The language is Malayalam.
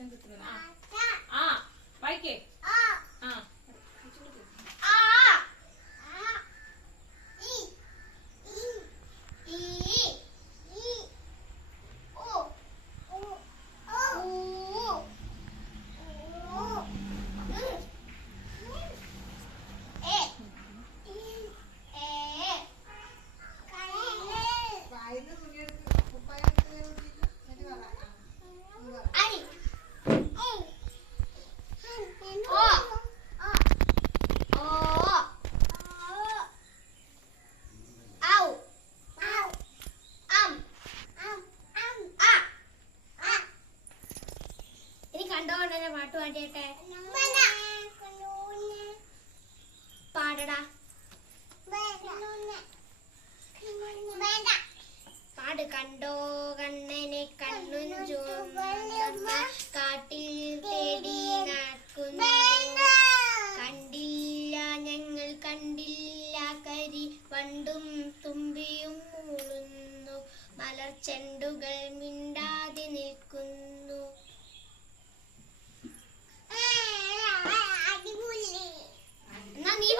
അക്ഷരം കിട്ടുന്നത്. ആ വായിക്കേ. ആ കണ്ടോണ്ടന്നെ പാട്ട് പാടിയട്ടെ. പാടടാ പാട്. കണ്ടോ കണ്ണനെ കണ്ണും ചുവന്ന കാട്ടിൽ തേടി നടക്കുന്നു. കണ്ടില്ല ഞങ്ങൾ കണ്ടില്ല കരി വണ്ടും തുമ്പിയും മൂളുന്നു. മലർച്ചെണ്ടുകൾ മിണ്ടാതെ നിൽക്കുന്നു.